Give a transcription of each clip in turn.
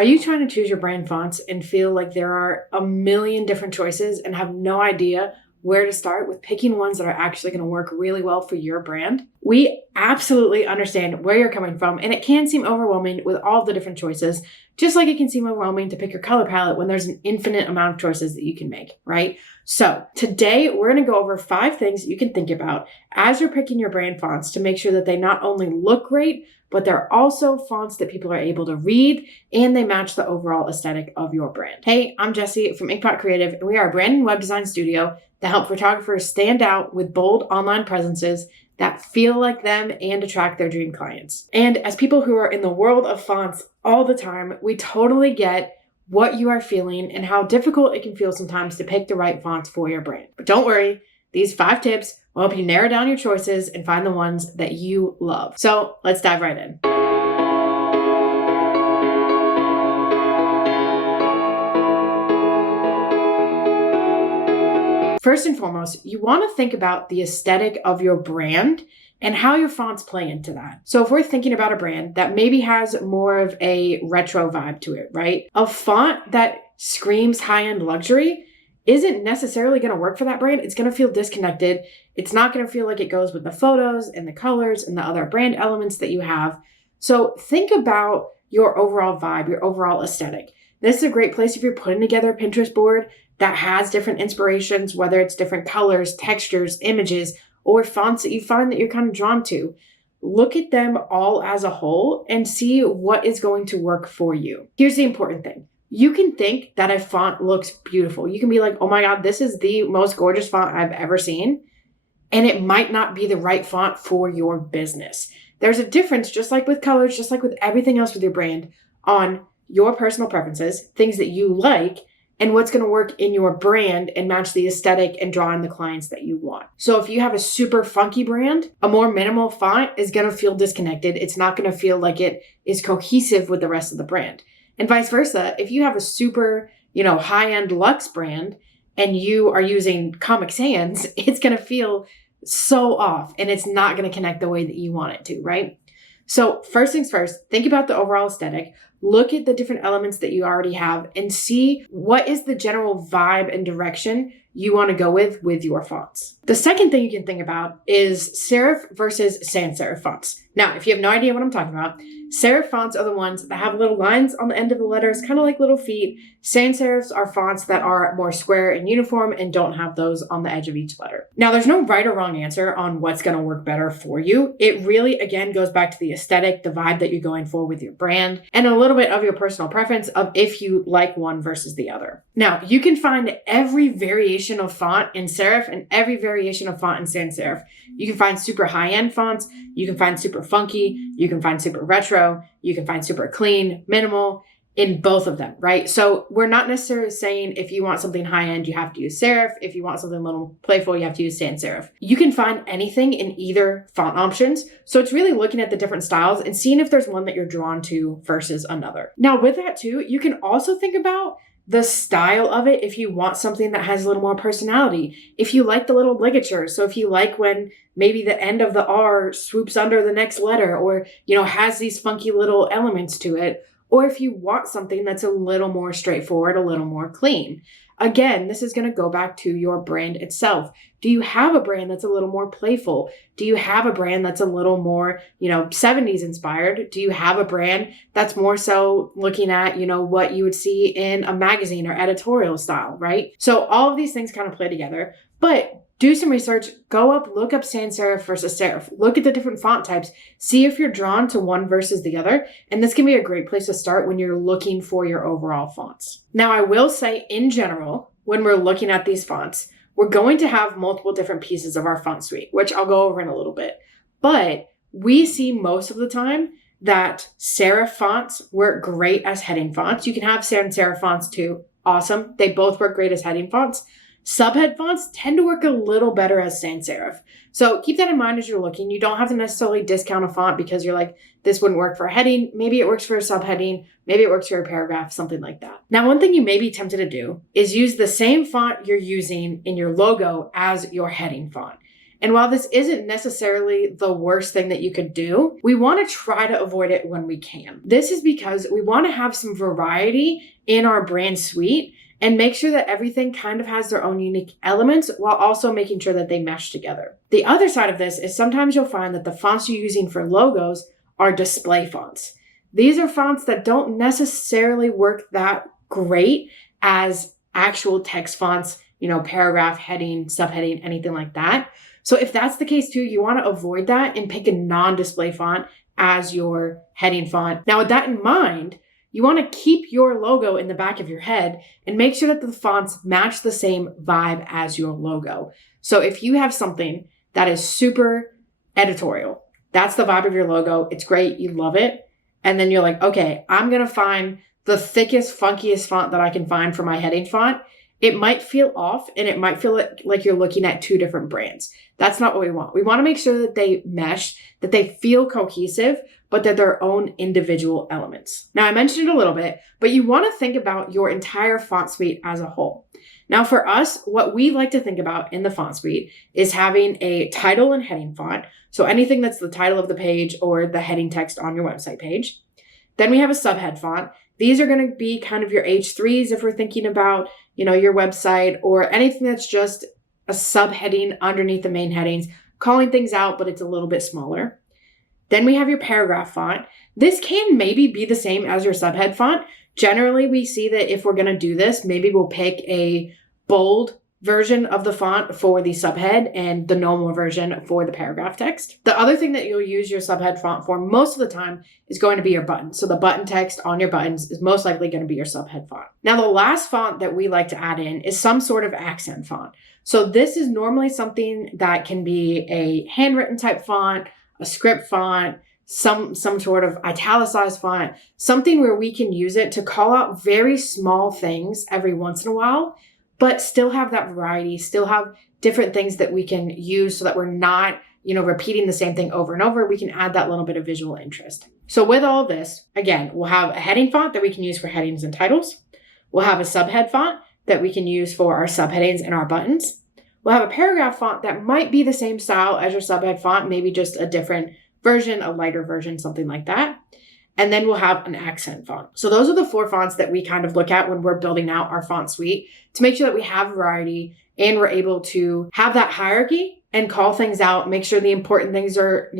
Are you trying to choose your brand fonts and feel like there are a million different choices and have no idea where to start with picking ones that are actually going to work really well for your brand? We absolutely understand where you're coming from, and it can seem overwhelming with all the different choices, just like it can seem overwhelming to pick your color palette when there's an infinite amount of choices that you can make, right? So today we're going to go over 5 things that you can think about as you're picking your brand fonts to make sure that they not only look great, but they're also fonts that people are able to read and they match the overall aesthetic of your brand. Hey, I'm Jessie from Inkpot Creative, and we are a brand and web design studio that help photographers stand out with bold online presences that feel like them and attract their dream clients. And as people who are in the world of fonts all the time, we totally get what you are feeling and how difficult it can feel sometimes to pick the right fonts for your brand. But don't worry, these 5 tips will help you narrow down your choices and find the ones that you love. So let's dive right in. First and foremost, you want to think about the aesthetic of your brand and how your fonts play into that. So if we're thinking about a brand that maybe has more of a retro vibe to it, right? A font that screams high-end luxury isn't necessarily going to work for that brand. It's going to feel disconnected. It's not going to feel like it goes with the photos and the colors and the other brand elements that you have. So think about your overall vibe, your overall aesthetic. This is a great place if you're putting together a Pinterest board that has different inspirations, whether it's different colors, textures, images, or fonts that you find that you're kind of drawn to. Look at them all as a whole and see what is going to work for you. Here's the important thing. You can think that a font looks beautiful. You can be like, oh my God, this is the most gorgeous font I've ever seen. And it might not be the right font for your business. There's a difference, just like with colors, just like with everything else with your brand, on your personal preferences, things that you like, and what's going to work in your brand and match the aesthetic and draw in the clients that you want. So if you have a super funky brand, a more minimal font is going to feel disconnected. It's not going to feel like it is cohesive with the rest of the brand. And vice versa, if you have a super, high-end luxe brand and you are using Comic Sans, it's going to feel so off and it's not going to connect the way that you want it to, right? So first things first, think about the overall aesthetic. Look at the different elements that you already have and see what is the general vibe and direction you want to go with your fonts. The second thing you can think about is serif versus sans serif fonts. Now, if you have no idea what I'm talking about, serif fonts are the ones that have little lines on the end of the letters, kind of like little feet. Sans serifs are fonts that are more square and uniform and don't have those on the edge of each letter. Now, there's no right or wrong answer on what's going to work better for you. It really, again, goes back to the aesthetic, the vibe that you're going for with your brand, and a little bit of your personal preference of if you like one versus the other. Now, you can find every variation of font in serif and every variation of font in sans serif. You can find super high-end fonts. You can find super funky. You can find super retro. You can find super clean, minimal in both of them, right? So we're not necessarily saying if you want something high-end, you have to use serif. If you want something a little playful, you have to use sans serif. You can find anything in either font options. So it's really looking at the different styles and seeing if there's one that you're drawn to versus another. Now with that too, you can also think about the style of it if you want something that has a little more personality. If you like the little ligature, so if you like when maybe the end of the R swoops under the next letter or, has these funky little elements to it, or if you want something that's a little more straightforward, a little more clean. Again, this is going to go back to your brand itself. Do you have a brand that's a little more playful? Do you have a brand that's a little more, 70s inspired? Do you have a brand that's more so looking at, what you would see in a magazine or editorial style, right? So all of these things kind of play together, but do some research, look up sans serif versus serif, look at the different font types, see if you're drawn to one versus the other. And this can be a great place to start when you're looking for your overall fonts. Now, I will say in general, when we're looking at these fonts, we're going to have multiple different pieces of our font suite, which I'll go over in a little bit. But we see most of the time that serif fonts work great as heading fonts. You can have sans serif fonts too. Awesome. They both work great as heading fonts. Subhead fonts tend to work a little better as sans serif. So keep that in mind as you're looking. You don't have to necessarily discount a font because you're like, this wouldn't work for a heading. Maybe it works for a subheading. Maybe it works for a paragraph, something like that. Now, one thing you may be tempted to do is use the same font you're using in your logo as your heading font. And while this isn't necessarily the worst thing that you could do, we want to try to avoid it when we can. This is because we want to have some variety in our brand suite and make sure that everything kind of has their own unique elements while also making sure that they mesh together. The other side of this is sometimes you'll find that the fonts you're using for logos are display fonts. These are fonts that don't necessarily work that great as actual text fonts, paragraph, heading, subheading, anything like that. So if that's the case too, you want to avoid that and pick a non-display font as your heading font. Now, with that in mind, you want to keep your logo in the back of your head and make sure that the fonts match the same vibe as your logo. So if you have something that is super editorial, that's the vibe of your logo. It's great. You love it. And then you're like, okay, I'm going to find the thickest, funkiest font that I can find for my heading font. It might feel off and it might feel like you're looking at two different brands. That's not what we want. We want to make sure that they mesh, that they feel cohesive, but they're their own individual elements. Now, I mentioned it a little bit, but you want to think about your entire font suite as a whole. Now, for us, what we like to think about in the font suite is having a title and heading font. So anything that's the title of the page or the heading text on your website page. Then we have a subhead font. These are going to be kind of your H3s if we're thinking about, your website, or anything that's just a subheading underneath the main headings, calling things out, but it's a little bit smaller. Then we have your paragraph font. This can maybe be the same as your subhead font. Generally, we see that if we're going to do this, maybe we'll pick a bold version of the font for the subhead and the normal version for the paragraph text. The other thing that you'll use your subhead font for most of the time is going to be your button. So the button text on your buttons is most likely going to be your subhead font. Now, the last font that we like to add in is some sort of accent font. So this is normally something that can be a handwritten type font, a script font, some sort of italicized font, something where we can use it to call out very small things every once in a while, but still have that variety, still have different things that we can use so that we're not, repeating the same thing over and over. We can add that little bit of visual interest. So with all this, again, we'll have a heading font that we can use for headings and titles. We'll have a subhead font that we can use for our subheadings and our buttons. We'll have a paragraph font that might be the same style as your subhead font, maybe just a different version, a lighter version, something like that. And then we'll have an accent font. So those are the 4 fonts that we kind of look at when we're building out our font suite to make sure that we have variety and we're able to have that hierarchy and call things out, make sure the important things are,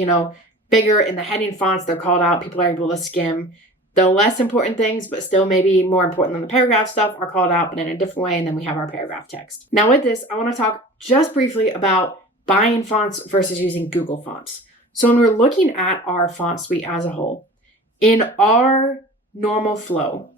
bigger in the heading fonts, they're called out, people are able to skim. The less important things, but still maybe more important than the paragraph stuff, are called out, but in a different way. And then we have our paragraph text. Now with this, I want to talk just briefly about buying fonts versus using Google Fonts. So when we're looking at our font suite as a whole, in our normal flow,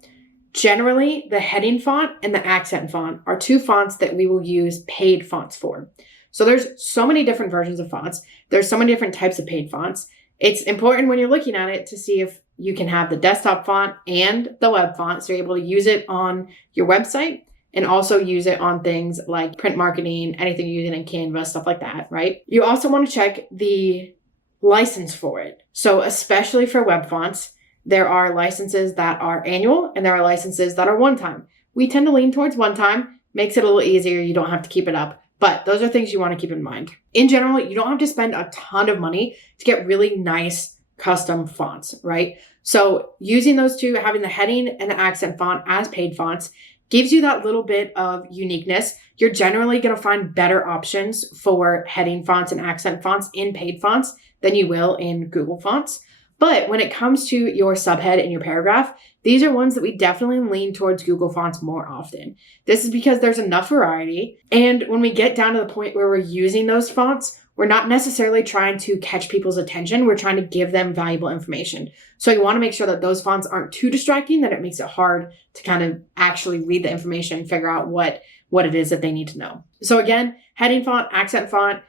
generally the heading font and the accent font are 2 fonts that we will use paid fonts for. So there's so many different versions of fonts. There's so many different types of paid fonts. It's important when you're looking at it to see if you can have the desktop font and the web font, so you're able to use it on your website and also use it on things like print marketing, anything you're using in Canva, stuff like that, right? You also want to check the license for it. So especially for web fonts, there are licenses that are annual and there are licenses that are one-time. We tend to lean towards one-time, makes it a little easier. You don't have to keep it up, but those are things you want to keep in mind. In general, you don't have to spend a ton of money to get really nice custom fonts, right? So using those 2, having the heading and the accent font as paid fonts, gives you that little bit of uniqueness. You're generally going to find better options for heading fonts and accent fonts in paid fonts than you will in Google Fonts. But when it comes to your subhead and your paragraph, these are ones that we definitely lean towards Google Fonts more often. This is because there's enough variety. And when we get down to the point where we're using those fonts, we're not necessarily trying to catch people's attention. We're trying to give them valuable information. So you want to make sure that those fonts aren't too distracting, that it makes it hard to kind of actually read the information and figure out what it is that they need to know. So again, heading font, accent font,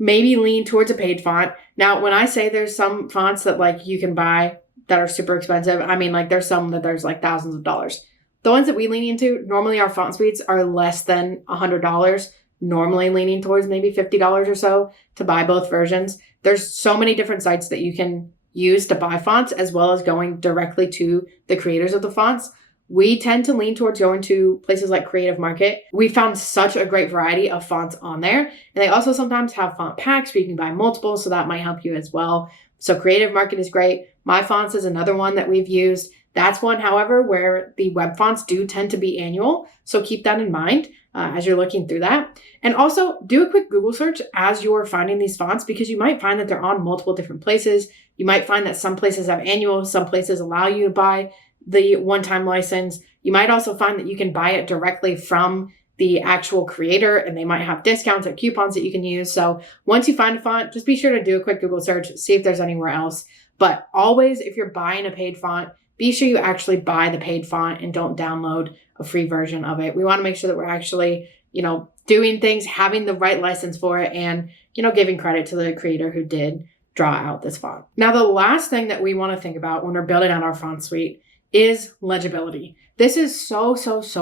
maybe lean towards a paid font. Now, when I say there's some fonts that you can buy that are super expensive, I mean there's some that there's thousands of dollars. The ones that we lean into, normally our font suites are less than $100, normally leaning towards maybe $50 or so to buy both versions. There's so many different sites that you can use to buy fonts, as well as going directly to the creators of the fonts. we tend to lean towards going to places like Creative Market. We found such a great variety of fonts on there. And they also sometimes have font packs where you can buy multiple, so that might help you as well. So Creative Market is great. My Fonts is another one that we've used. That's one, however, where the web fonts do tend to be annual. So keep that in mind as you're looking through that. And also do a quick Google search as you're finding these fonts, because you might find that they're on multiple different places. You might find that some places have annual, some places allow you to buy the one-time license. You might also find that you can buy it directly from the actual creator, and they might have discounts or coupons that you can use. So once you find a font, just be sure to do a quick Google search, see if there's anywhere else. But always, if you're buying a paid font, be sure you actually buy the paid font and don't download a free version of it. We want to make sure that we're actually, doing things, having the right license for it, and, giving credit to the creator who did draw out this font. Now, the last thing that we want to think about when we're building out our font suite is legibility. This is so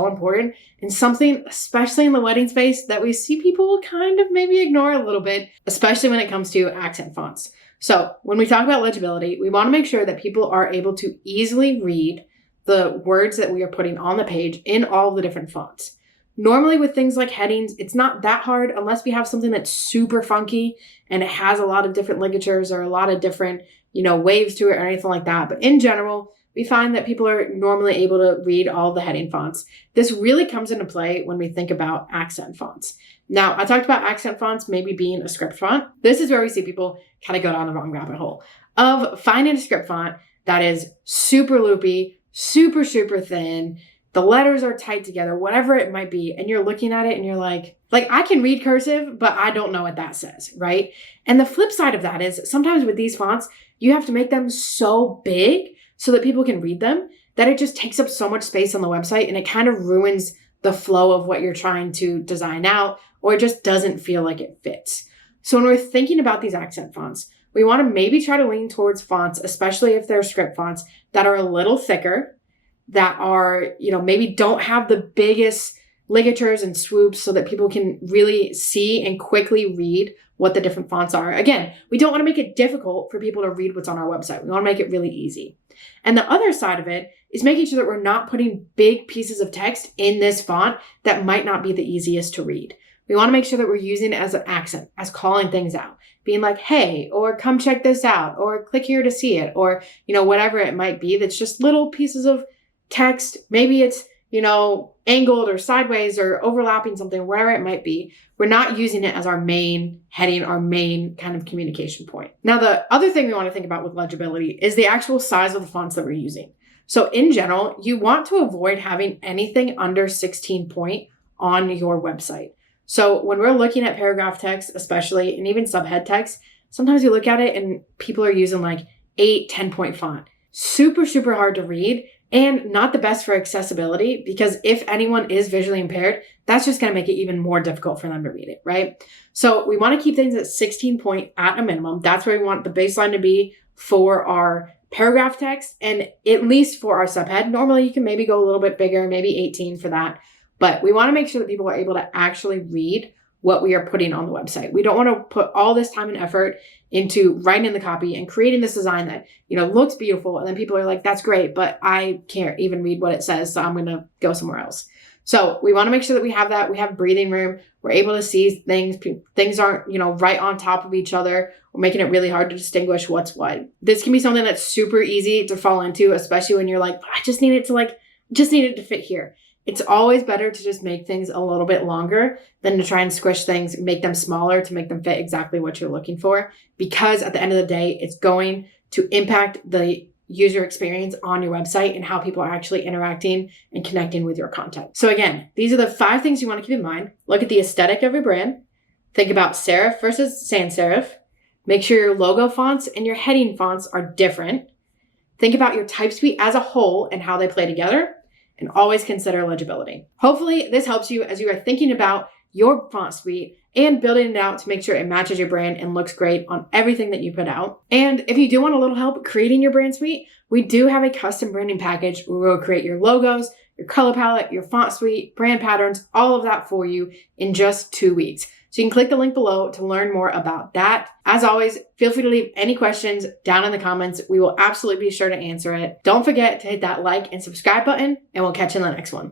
important, and something, especially in the wedding space, that we see people kind of maybe ignore a little bit, especially when it comes to accent fonts. So when we talk about legibility, we want to make sure that people are able to easily read the words that we are putting on the page in all the different fonts. Normally with things like headings, it's not that hard unless we have something that's super funky and it has a lot of different ligatures or a lot of different, waves to it or anything like that. But in general, we find that people are normally able to read all the heading fonts. This really comes into play when we think about accent fonts. Now, I talked about accent fonts maybe being a script font. This is where we see people kind of go down the wrong rabbit hole of finding a script font that is super loopy, super thin. The letters are tight together, whatever it might be. And you're looking at it and you're like, I can read cursive, but I don't know what that says, right? And the flip side of that is sometimes with these fonts, you have to make them so big so that people can read them, that it just takes up so much space on the website and it kind of ruins the flow of what you're trying to design out, or it just doesn't feel like it fits. So when we're thinking about these accent fonts, we want to maybe try to lean towards fonts, especially if they're script fonts, that are a little thicker, that are, maybe don't have the biggest ligatures and swoops so that people can really see and quickly read what the different fonts are. Again, we don't want to make it difficult for people to read what's on our website. We want to make it really easy. And the other side of it is making sure that we're not putting big pieces of text in this font that might not be the easiest to read. We want to make sure that we're using it as an accent, as calling things out, being like, hey, or come check this out, or click here to see it, or, whatever it might be. That's just little pieces of text. Maybe it's, angled or sideways or overlapping something, whatever it might be. We're not using it as our main heading, our main kind of communication point. Now, the other thing we want to think about with legibility is the actual size of the fonts that we're using. So in general, you want to avoid having anything under 16 point on your website. So when we're looking at paragraph text, especially, and even subhead text, sometimes you look at it and people are using 8-10 point font. Super hard to read. And not the best for accessibility, because if anyone is visually impaired, that's just going to make it even more difficult for them to read it, right? So we want to keep things at 16 point at a minimum. That's where we want the baseline to be for our paragraph text, and at least for our subhead. Normally you can maybe go a little bit bigger, maybe 18 for that. But we want to make sure that people are able to actually read what we are putting on the website. We don't want to put all this time and effort into writing the copy and creating this design that, looks beautiful. And then people are like, that's great, but I can't even read what it says. So I'm going to go somewhere else. So we want to make sure that we have that. We have breathing room. We're able to see things. Things aren't, right on top of each other. We're making it really hard to distinguish what's what. This can be something that's super easy to fall into, especially when you're like, I just need it to fit here. It's always better to just make things a little bit longer than to try and squish things, make them smaller to make them fit exactly what you're looking for. Because at the end of the day, it's going to impact the user experience on your website and how people are actually interacting and connecting with your content. So again, these are the 5 things you want to keep in mind. Look at the aesthetic of your brand. Think about serif versus sans serif. Make sure your logo fonts and your heading fonts are different. Think about your type suite as a whole and how they play together. And always consider legibility. Hopefully this helps you as you are thinking about your font suite and building it out to make sure it matches your brand and looks great on everything that you put out. And if you do want a little help creating your brand suite, we do have a custom branding package where we'll create your logos, your color palette, your font suite, brand patterns, all of that for you in just 2 weeks. So you can click the link below to learn more about that. As always, feel free to leave any questions down in the comments. We will absolutely be sure to answer it. Don't forget to hit that like and subscribe button, and we'll catch you in the next one.